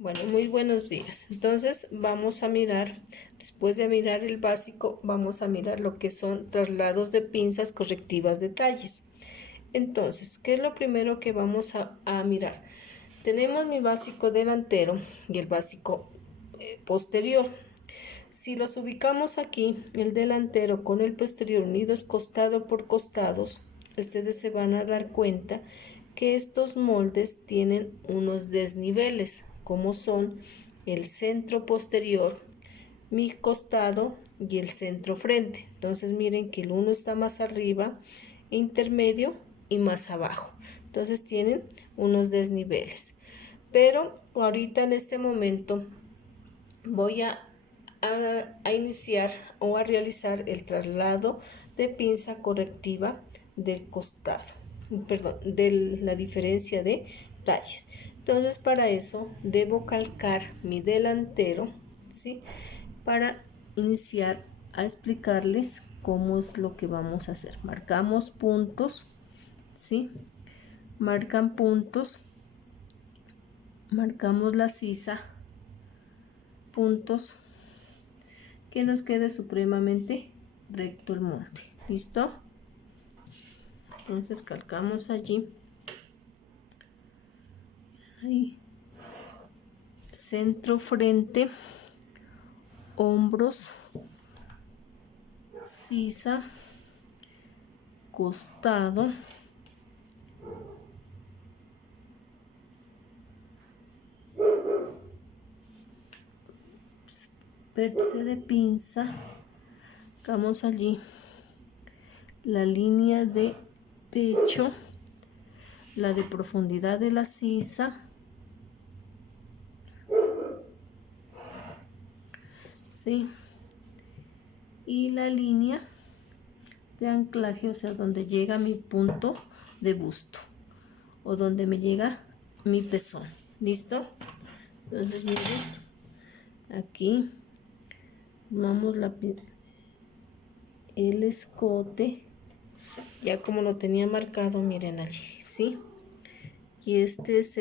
Bueno, muy buenos días. Entonces vamos a mirar, después de mirar el básico, vamos a mirar lo que son traslados de pinzas correctivas de talles. Entonces, ¿qué es lo primero que vamos a mirar? Tenemos mi básico delantero y el básico posterior. Si los ubicamos aquí, el delantero con el posterior unidos costado por costados, ustedes se van a dar cuenta que estos moldes tienen unos desniveles, como son el centro posterior, mi costado y el centro frente. Entonces miren que el uno está más arriba, intermedio y más abajo. Entonces tienen unos desniveles. Pero ahorita en este momento voy a iniciar o a realizar el traslado de pinza correctiva del costado, perdón, de la diferencia de talles. Entonces para eso debo calcar mi delantero, ¿sí? Para iniciar a explicarles cómo es lo que vamos a hacer. Marcamos puntos, ¿sí? Marcan puntos, marcamos la sisa, puntos, que nos quede supremamente recto el molde. ¿Listo? Entonces calcamos allí. Ahí. Centro, frente, hombros, sisa, costado, vértice de pinza. Sacamos allí la línea de pecho, la de profundidad de la sisa, ¿sí? Y la línea de anclaje, o sea, donde llega mi punto de busto o donde me llega mi pezón. ¿Listo? Entonces miren, aquí tomamos el escote, ya como lo tenía marcado, miren allí, ¿sí? Y este es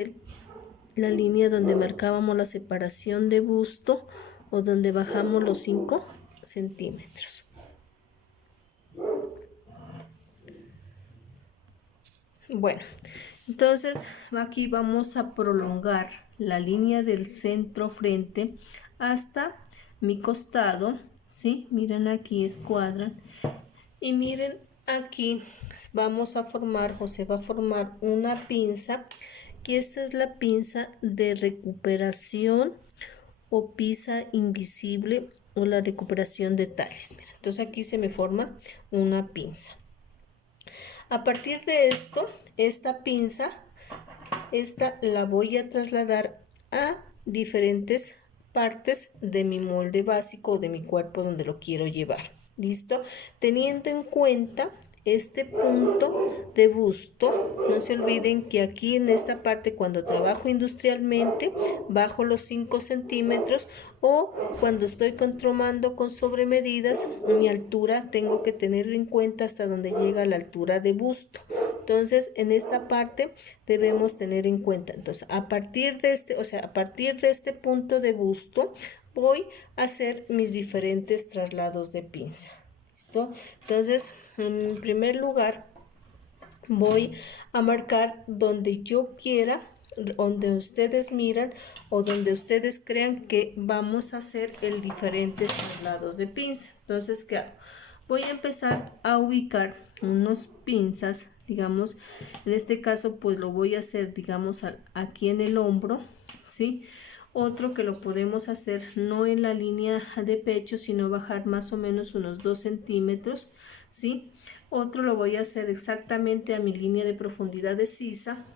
la línea donde marcábamos la separación de busto o donde bajamos los 5 centímetros. Bueno, entonces aquí vamos a prolongar la línea del centro frente hasta mi costado, ¿sí? Miren aquí, escuadran. Y miren aquí, vamos a formar o se va a formar una pinza, que esta es la pinza de recuperación o pinza invisible o la recuperación de talles. Miren, entonces aquí se me forma una pinza. A partir de esto, esta pinza, esta la voy a trasladar a diferentes partes de mi molde básico o de mi cuerpo donde lo quiero llevar. ¿Listo? Teniendo en cuenta este punto de busto, no se olviden que aquí en esta parte cuando trabajo industrialmente bajo los 5 centímetros o cuando estoy controlando con sobremedidas mi altura tengo que tener en cuenta hasta donde llega la altura de busto. Entonces en esta parte debemos tener en cuenta, entonces a partir de este punto de busto voy a hacer mis diferentes traslados de pinza. ¿Listo? Entonces, en primer lugar, voy a marcar donde yo quiera, donde ustedes miran o donde ustedes crean que vamos a hacer el diferentes traslados de pinza. Entonces, ¿qué hago? Voy a empezar a ubicar unos pinzas, digamos, en este caso pues lo voy a hacer, digamos, aquí en el hombro, ¿sí? Otro que lo podemos hacer no en la línea de pecho, sino bajar más o menos unos 2 centímetros, ¿sí? Otro lo voy a hacer exactamente a mi línea de profundidad de sisa.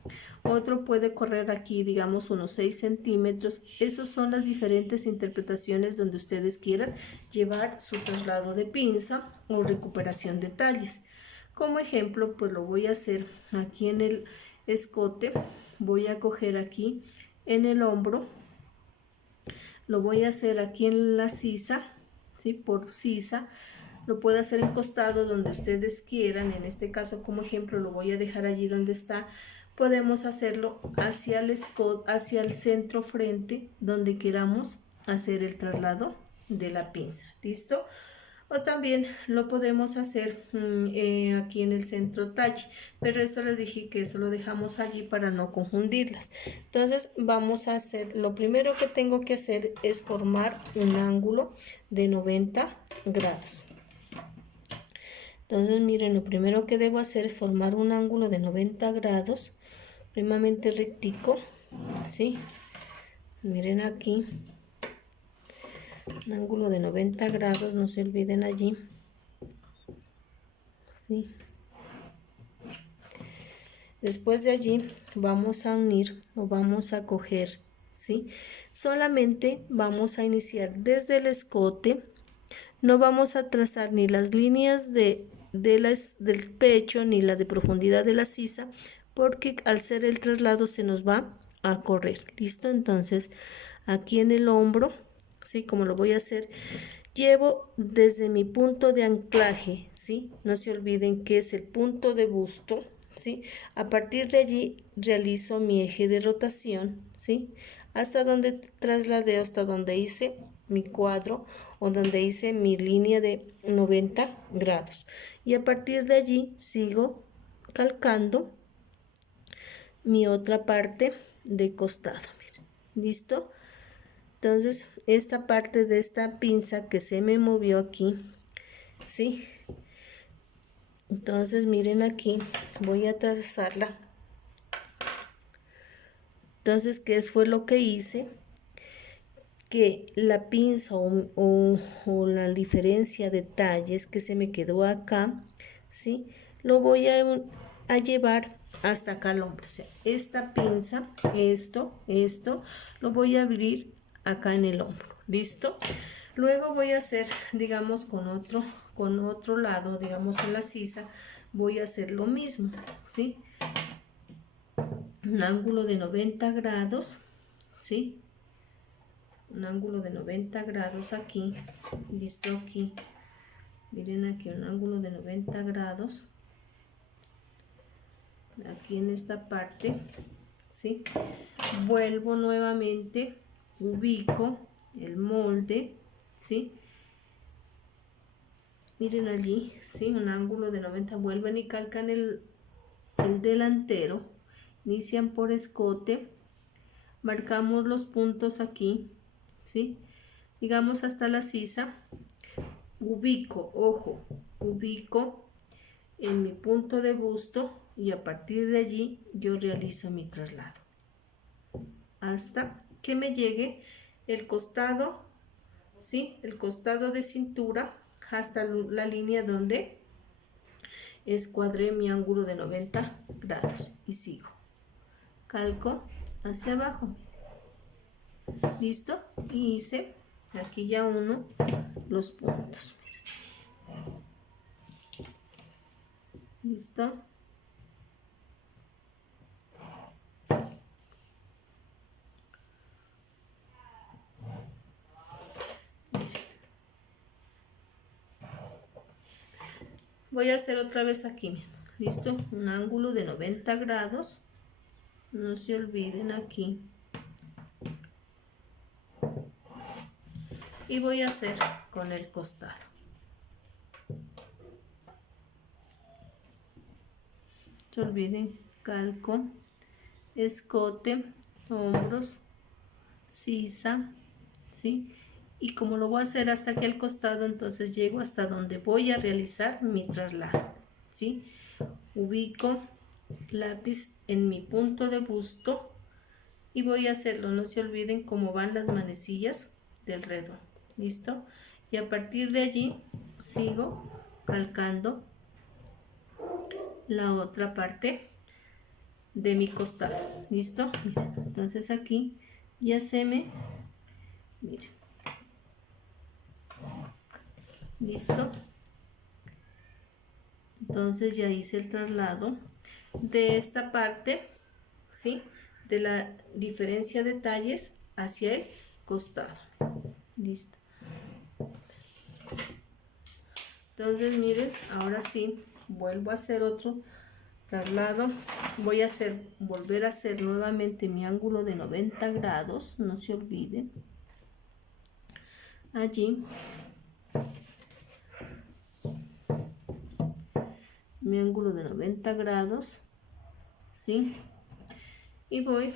Otro puede correr aquí, digamos, unos 6 centímetros. Esas son las diferentes interpretaciones donde ustedes quieran llevar su traslado de pinza o recuperación de talles. Como ejemplo, pues lo voy a hacer aquí en el escote. Voy a coger aquí en el hombro. Lo voy a hacer aquí en la sisa, ¿sí? Por sisa. Lo puedo hacer en costado donde ustedes quieran. En este caso, como ejemplo, lo voy a dejar allí donde está podemos hacerlo hacia hacia el centro frente donde queramos hacer el traslado de la pinza. ¿Listo? O también lo podemos hacer aquí en el centro talle, pero eso les dije que eso lo dejamos allí para no confundirlas. Entonces vamos a hacer, lo primero que tengo que hacer es formar un ángulo de 90 grados. Entonces miren, lo primero que debo hacer es formar un ángulo de 90 grados, primamente rectico, ¿sí? Miren aquí. Un ángulo de 90 grados, no se olviden allí. ¿Sí? Después de allí vamos a unir o vamos a coger, ¿sí? Solamente vamos a iniciar desde el escote, no vamos a trazar ni las líneas del pecho ni la de profundidad de la sisa, porque al ser el traslado se nos va a correr. ¿Listo? Entonces aquí en el hombro, ¿sí? Como lo voy a hacer, llevo desde mi punto de anclaje, ¿sí? No se olviden que es el punto de busto, ¿sí? A partir de allí realizo mi eje de rotación, ¿sí? Hasta donde trasladé, hasta donde hice mi cuadro o donde hice mi línea de 90 grados. Y a partir de allí sigo calcando mi otra parte de costado. Miren. ¿Listo? Entonces, esta parte de esta pinza que se me movió aquí, ¿sí? Entonces, miren aquí, voy a trazarla. Entonces, ¿qué fue lo que hice? Que la pinza o la diferencia de talles que se me quedó acá, ¿sí? Lo voy a llevar hasta acá al hombro. O sea, esta pinza, esto, lo voy a abrir acá en el hombro. ¿Listo? Luego voy a hacer, digamos, con otro lado, digamos en la sisa, voy a hacer lo mismo, ¿sí? Un ángulo de 90 grados, ¿sí? Un ángulo de 90 grados aquí, listo aquí, miren aquí un ángulo de 90 grados, aquí en esta parte, ¿sí? Vuelvo nuevamente, ubico el molde, ¿sí? Miren allí, ¿sí? Un ángulo de 90, vuelven y calcan el delantero, inician por escote, marcamos los puntos aquí, ¿sí? Digamos hasta la sisa, ubico, ojo, ubico en mi punto de busto y a partir de allí yo realizo mi traslado hasta que me llegue el costado, ¿sí? El costado de cintura hasta la línea donde escuadré mi ángulo de 90 grados y sigo, calco hacia abajo, listo, y hice aquí ya uno los puntos, listo. Voy a hacer otra vez aquí, listo, un ángulo de 90 grados, no se olviden aquí, y voy a hacer con el costado, no se olviden, calco, escote, hombros, sisa, ¿sí? Y como lo voy a hacer hasta aquí al costado, entonces llego hasta donde voy a realizar mi traslado, ¿sí? Ubico lápiz en mi punto de busto y voy a hacerlo, no se olviden cómo van las manecillas del redón, ¿listo? Y a partir de allí sigo calcando la otra parte de mi costado, ¿listo? Miren, entonces aquí ya miren, listo, entonces ya hice el traslado de esta parte, ¿sí? De la diferencia de talles hacia el costado, listo. Entonces miren, ahora sí vuelvo a hacer otro traslado, voy a volver a hacer nuevamente mi ángulo de 90 grados, no se olviden. Allí, mi ángulo de 90 grados, ¿sí? Y voy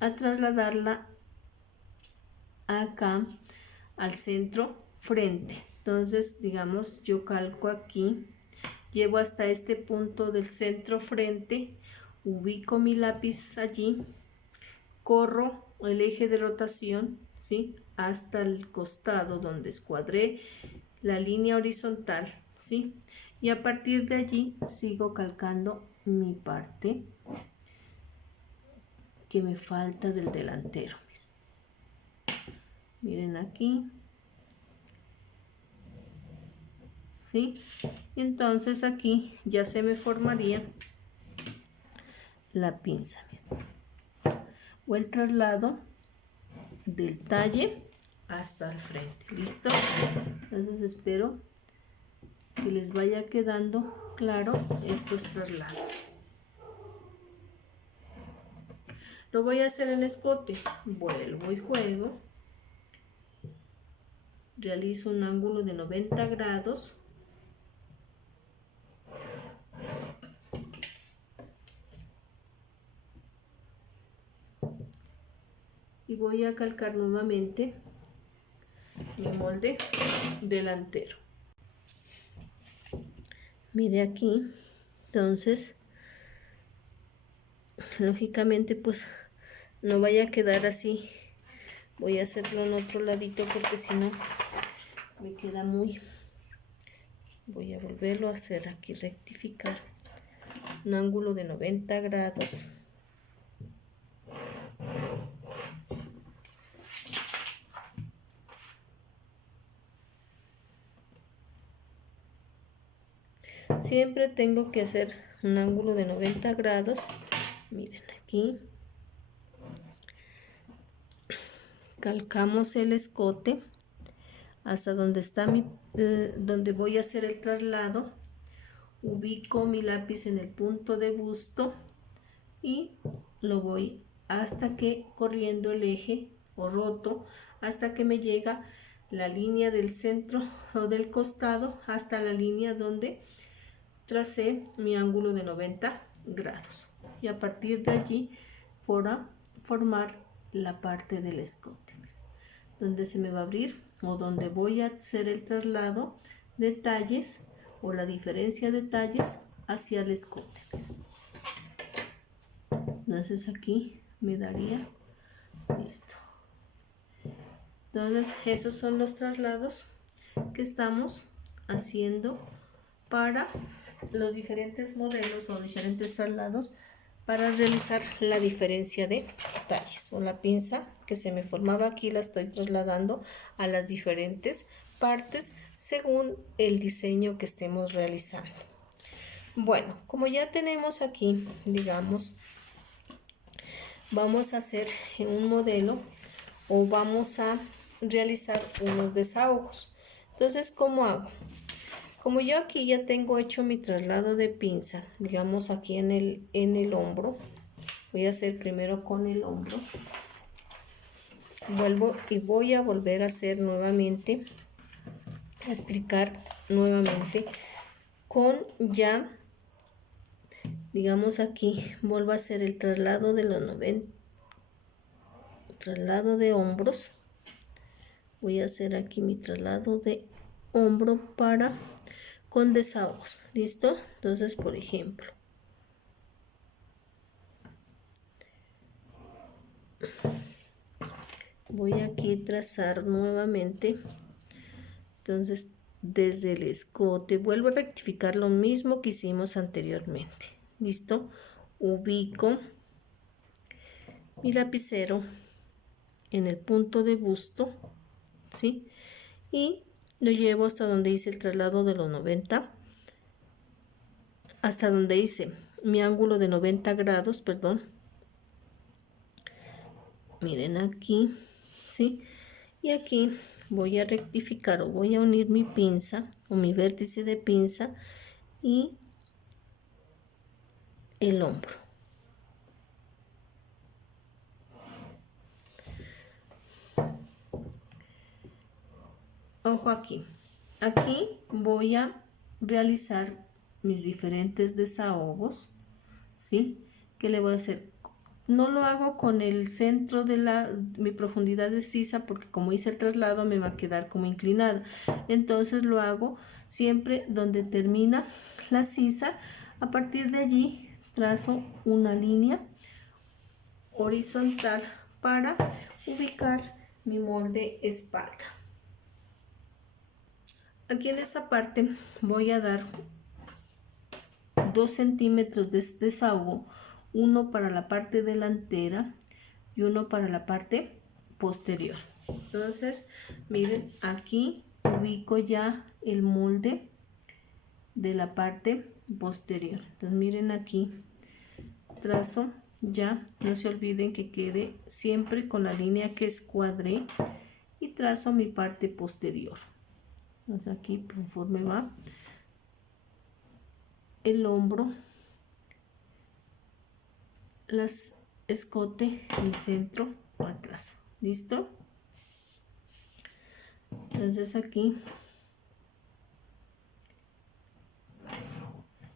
a trasladarla acá al centro frente. Entonces, digamos, yo calco aquí, llevo hasta este punto del centro frente, ubico mi lápiz allí, corro el eje de rotación, ¿sí? Hasta el costado donde escuadré la línea horizontal, ¿sí? Y a partir de allí sigo calcando mi parte que me falta del delantero. Miren aquí, ¿sí? Entonces aquí ya se me formaría la pinza o el traslado del talle hasta el frente. ¿Listo? Entonces espero que les vaya quedando claro estos traslados. Lo voy a hacer en escote. Vuelvo y juego. Realizo un ángulo de 90 grados. Y voy a calcar nuevamente mi molde delantero. Mire aquí, entonces, lógicamente pues no vaya a quedar así. Voy a hacerlo en otro ladito porque si no me queda muy... Voy a volverlo a hacer aquí, rectificar un ángulo de 90 grados. Siempre tengo que hacer un ángulo de 90 grados. Miren aquí. Calcamos el escote hasta donde está donde voy a hacer el traslado. Ubico mi lápiz en el punto de busto y lo voy hasta que corriendo el eje o roto hasta que me llega la línea del centro o del costado hasta la línea donde tracé mi ángulo de 90 grados y a partir de allí formar la parte del escote donde se me va a abrir o donde voy a hacer el traslado de talles o la diferencia de talles hacia el escote. Entonces aquí me daría listo. Entonces esos son los traslados que estamos haciendo para los diferentes modelos o diferentes traslados para realizar la diferencia de talles o la pinza que se me formaba aquí la estoy trasladando a las diferentes partes según el diseño que estemos realizando. Bueno, como ya tenemos aquí, digamos, vamos a hacer un modelo o vamos a realizar unos desahogos. Entonces, ¿cómo hago? Como yo aquí ya tengo hecho mi traslado de pinza, digamos aquí en el hombro, voy a hacer primero con el hombro, vuelvo y voy a volver a hacer nuevamente, a explicar nuevamente con ya, digamos aquí, vuelvo a hacer el traslado de los 90, traslado de hombros, voy a hacer aquí mi traslado de hombro para con desahogos, ¿listo? Entonces, por ejemplo, voy aquí a trazar nuevamente, entonces desde el escote vuelvo a rectificar lo mismo que hicimos anteriormente, ¿listo? Ubico mi lapicero en el punto de busto, ¿sí? Y lo llevo hasta donde hice el traslado de los 90, hasta donde hice mi ángulo de 90 grados, perdón. Miren aquí, ¿sí? Y aquí voy a rectificar o voy a unir mi pinza o mi vértice de pinza y el hombro. Ojo aquí. Aquí voy a realizar mis diferentes desahogos, ¿sí? ¿Qué le voy a hacer? No lo hago con el centro de mi profundidad de sisa porque como hice el traslado me va a quedar como inclinada. Entonces lo hago siempre donde termina la sisa. A partir de allí trazo una línea horizontal para ubicar mi molde espalda. Aquí en esta parte voy a dar 2 centímetros de desahogo, uno para la parte delantera y uno para la parte posterior. Entonces, miren, aquí ubico ya el molde de la parte posterior. Entonces, miren aquí, trazo ya, no se olviden que quede siempre con la línea que escuadré y trazo mi parte posterior. Entonces, aquí conforme va el hombro, las escote, el centro o atrás. ¿Listo? Entonces aquí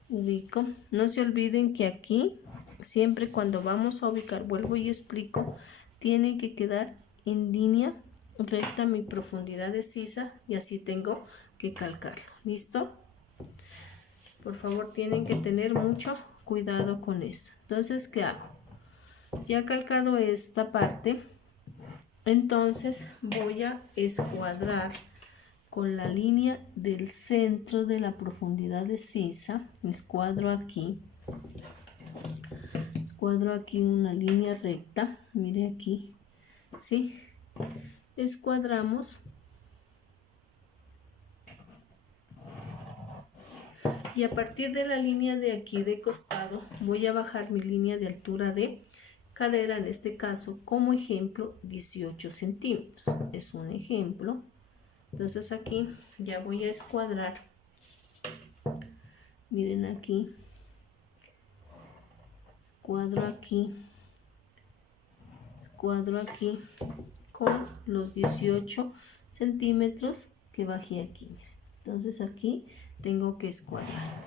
ubico. No se olviden que aquí siempre cuando vamos a ubicar, vuelvo y explico, tiene que quedar en línea recta mi profundidad de sisa y así tengo que calcarlo. ¿Listo? Por favor, tienen que tener mucho cuidado con esto. Entonces, ¿qué hago? Ya calcado esta parte, entonces voy a escuadrar con la línea del centro de la profundidad de sisa. Escuadro aquí una línea recta, mire aquí, ¿sí? Escuadramos y a partir de la línea de aquí de costado voy a bajar mi línea de altura de cadera, en este caso como ejemplo 18 centímetros, es un ejemplo. Entonces aquí ya voy a escuadrar, miren aquí, escuadro aquí con los 18 centímetros que bajé aquí. Entonces aquí tengo que escuadrar.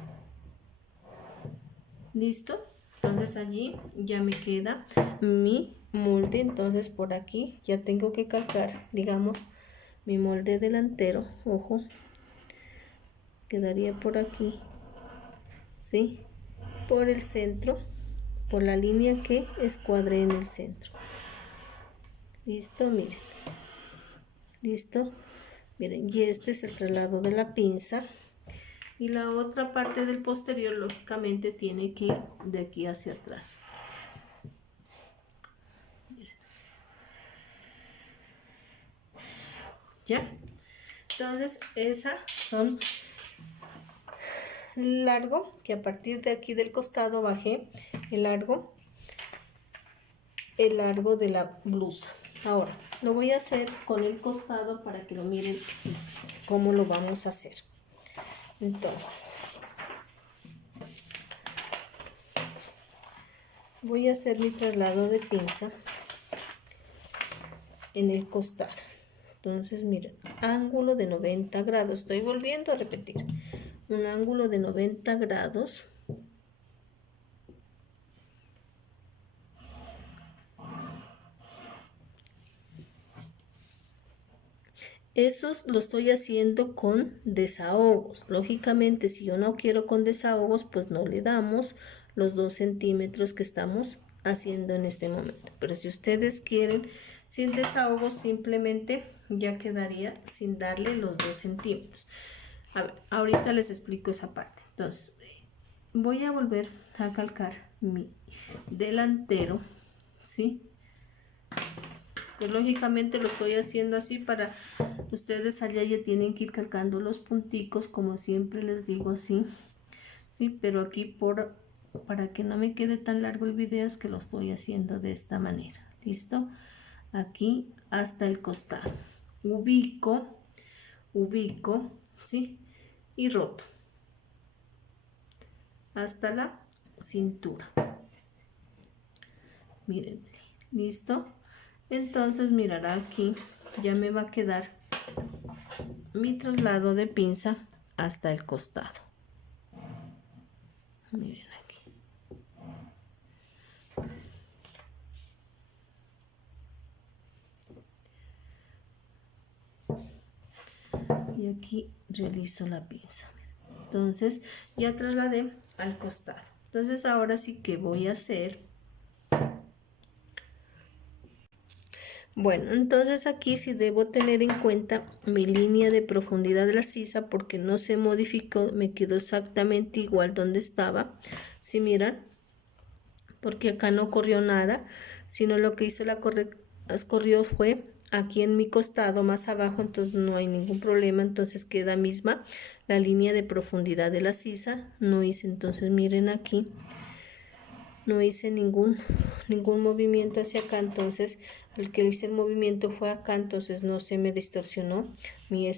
¿Listo? Entonces allí ya me queda mi molde. Entonces por aquí ya tengo que calcar, digamos, mi molde delantero. Ojo, quedaría por aquí, ¿sí? Por el centro, por la línea que escuadré en el centro. Listo, miren. Listo, miren, y este es el traslado de la pinza y la otra parte del posterior lógicamente tiene que ir de aquí hacia atrás. Miren. ¿Ya? Entonces esas son largo, que a partir de aquí del costado bajé el largo de la blusa. Ahora lo voy a hacer con el costado para que lo miren cómo lo vamos a hacer. Entonces voy a hacer mi traslado de pinza en el costado. Entonces miren, ángulo de 90 grados, estoy volviendo a repetir, un ángulo de 90 grados. Eso lo estoy haciendo con desahogos. Lógicamente, si yo no quiero con desahogos, pues no le damos los 2 centímetros que estamos haciendo en este momento. Pero si ustedes quieren sin desahogos, simplemente ya quedaría sin darle los 2 centímetros. A ver, ahorita les explico esa parte. Entonces, voy a volver a calcar mi delantero, ¿sí? Pues lógicamente lo estoy haciendo así para ustedes allá ya tienen que ir calcando los punticos, como siempre les digo así, sí, pero aquí para que no me quede tan largo el video es que lo estoy haciendo de esta manera. ¿Listo? Aquí hasta el costado. Ubico, ¿sí? Y roto hasta la cintura. Miren, listo. Entonces mirará aquí, ya me va a quedar mi traslado de pinza hasta el costado. Miren aquí. Y aquí realizo la pinza. Entonces ya trasladé al costado. Entonces ahora sí que voy a hacer. Bueno, entonces aquí sí debo tener en cuenta mi línea de profundidad de la sisa porque no se modificó, me quedó exactamente igual donde estaba. Si miran, porque acá no corrió nada, sino lo que hizo corrió fue aquí en mi costado más abajo, entonces no hay ningún problema, entonces queda misma la línea de profundidad de la sisa. No hice, entonces miren aquí, no hice ningún movimiento hacia acá, entonces el que hice el movimiento fue acá, entonces no se me distorsionó mi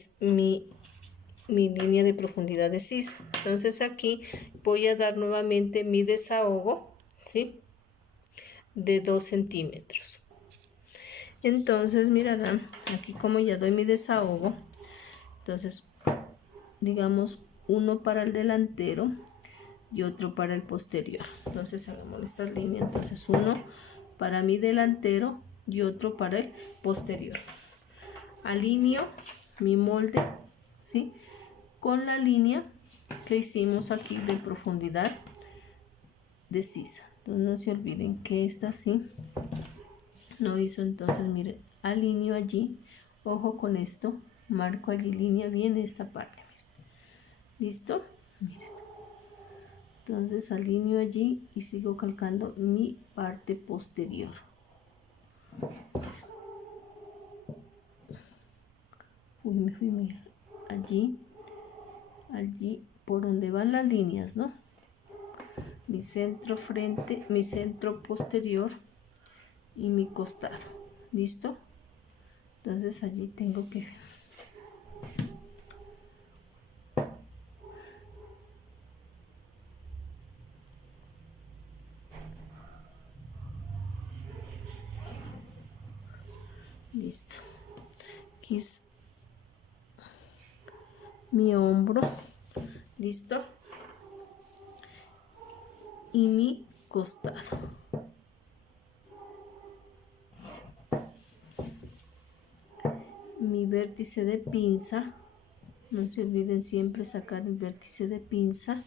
línea de profundidad de sisa. Entonces aquí voy a dar nuevamente mi desahogo, ¿sí? De 2 centímetros. Entonces mirarán aquí como ya doy mi desahogo, entonces digamos uno para el delantero y otro para el posterior. Entonces hagamos estas líneas, entonces uno para mi delantero y otro para el posterior. Alineo mi molde, ¿sí? Con la línea que hicimos aquí de profundidad de sisa. Entonces no se olviden que esta sí no hizo, entonces miren, alineo allí, ojo con esto, marco allí línea bien esta parte, listo, miren. Entonces alineo allí y sigo calcando mi parte posterior. Uy, me fui allí por donde van las líneas, ¿no? Mi centro frente, mi centro posterior y mi costado, ¿listo? Entonces allí tengo que listo. Aquí es mi hombro, listo, y mi costado. Mi vértice de pinza, no se olviden siempre sacar el vértice de pinza.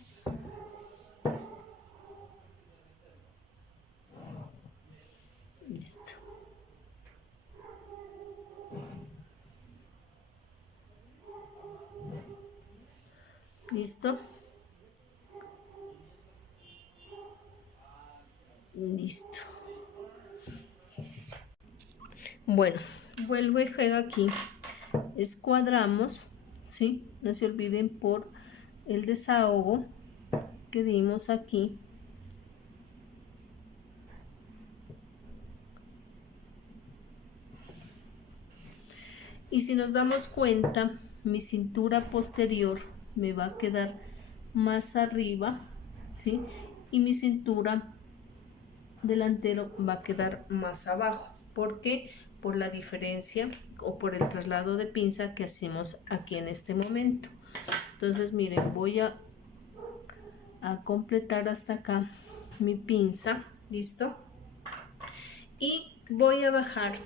Listo. Listo. Listo. Bueno, vuelvo y juego aquí. Escuadramos, ¿sí? No se olviden por el desahogo que dimos aquí. Y si nos damos cuenta, mi cintura posterior me va a quedar más arriba, ¿sí? Y mi cintura delantero va a quedar más abajo. ¿Por qué? Por la diferencia o por el traslado de pinza que hacemos aquí en este momento. Entonces miren, voy a completar hasta acá mi pinza, listo, y voy a bajar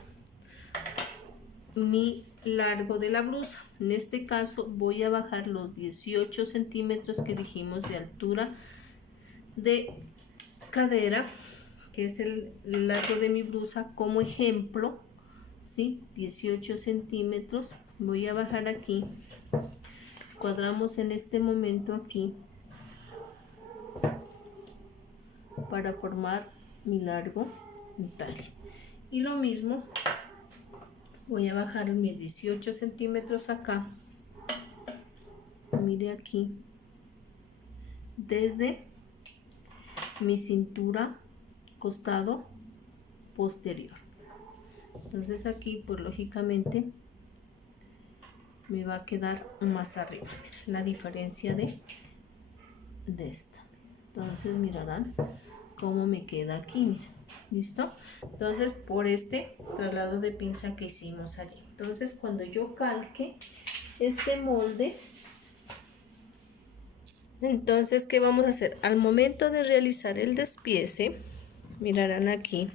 mi largo de la blusa. En este caso voy a bajar los 18 centímetros que dijimos de altura de cadera, que es el largo de mi blusa como ejemplo, ¿sí? 18 centímetros. Voy a bajar aquí, cuadramos en este momento aquí para formar mi largo en talle, y lo mismo voy a bajar mis 18 centímetros acá, mire aquí, desde mi cintura costado posterior. Entonces aquí pues lógicamente me va a quedar más arriba. Miren, la diferencia de esta. Entonces mirarán cómo me queda aquí, miren. ¿Listo? Entonces por este traslado de pinza que hicimos allí. Entonces cuando yo calque este molde, entonces ¿qué vamos a hacer? Al momento de realizar el despiece, mirarán aquí,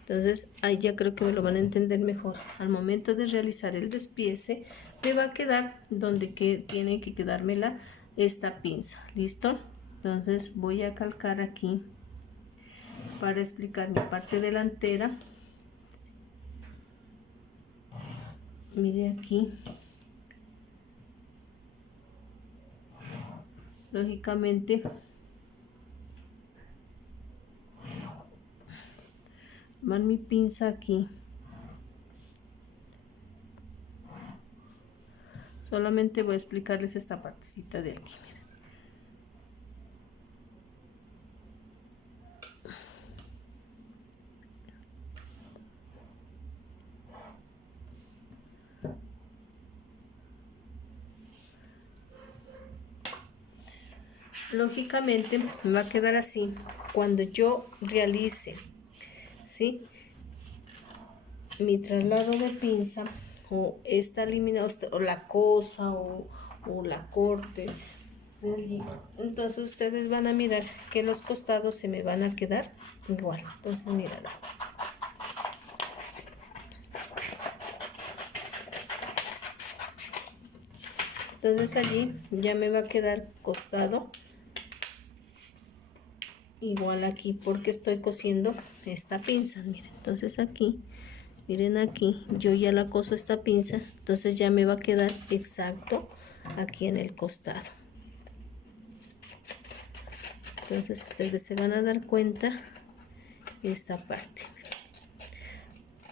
entonces ahí ya creo que me lo van a entender mejor. Al momento de realizar el despiece me va a quedar donde tiene que quedármela esta pinza. ¿Listo? Entonces voy a calcar aquí para explicar mi parte delantera. Mire aquí, lógicamente van mi pinza aquí, solamente voy a explicarles esta partecita de aquí. Miren. Lógicamente me va a quedar así cuando yo realice, ¿sí?, mi traslado de pinza o esta eliminación o la cosa o la corte. Entonces ustedes van a mirar que los costados se me van a quedar igual. Entonces miren. Entonces allí ya me va a quedar costado igual aquí porque estoy cosiendo esta pinza. Miren, entonces aquí, miren aquí, yo ya la coso esta pinza, entonces ya me va a quedar exacto aquí en el costado. Entonces ustedes se van a dar cuenta esta parte.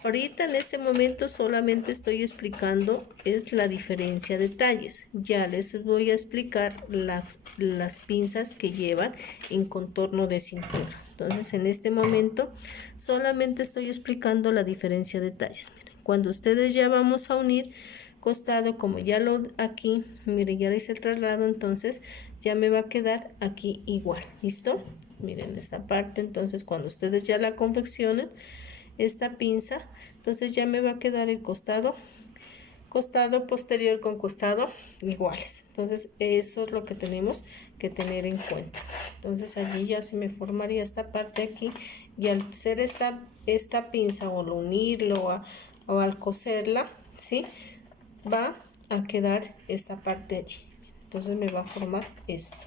Ahorita en este momento solamente estoy explicando es la diferencia de talles. Ya les voy a explicar las pinzas que llevan en contorno de cintura. Entonces en este momento solamente estoy explicando la diferencia de talles. Miren, cuando ustedes ya vamos a unir costado, como ya lo aquí, miren, ya le hice el traslado, entonces ya me va a quedar aquí igual. ¿Listo? Miren esta parte. Entonces cuando ustedes ya la confeccionen, esta pinza, entonces ya me va a quedar el costado posterior con costado iguales. Entonces eso es lo que tenemos que tener en cuenta. Entonces allí ya se me formaría esta parte aquí, y al hacer esta pinza o al unirlo o al coserla, ¿sí?, va a quedar esta parte allí. Entonces me va a formar esto.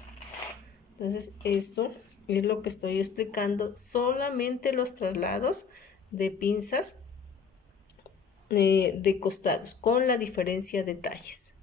Entonces esto es lo que estoy explicando, solamente los traslados de pinzas de costados con la diferencia de talles.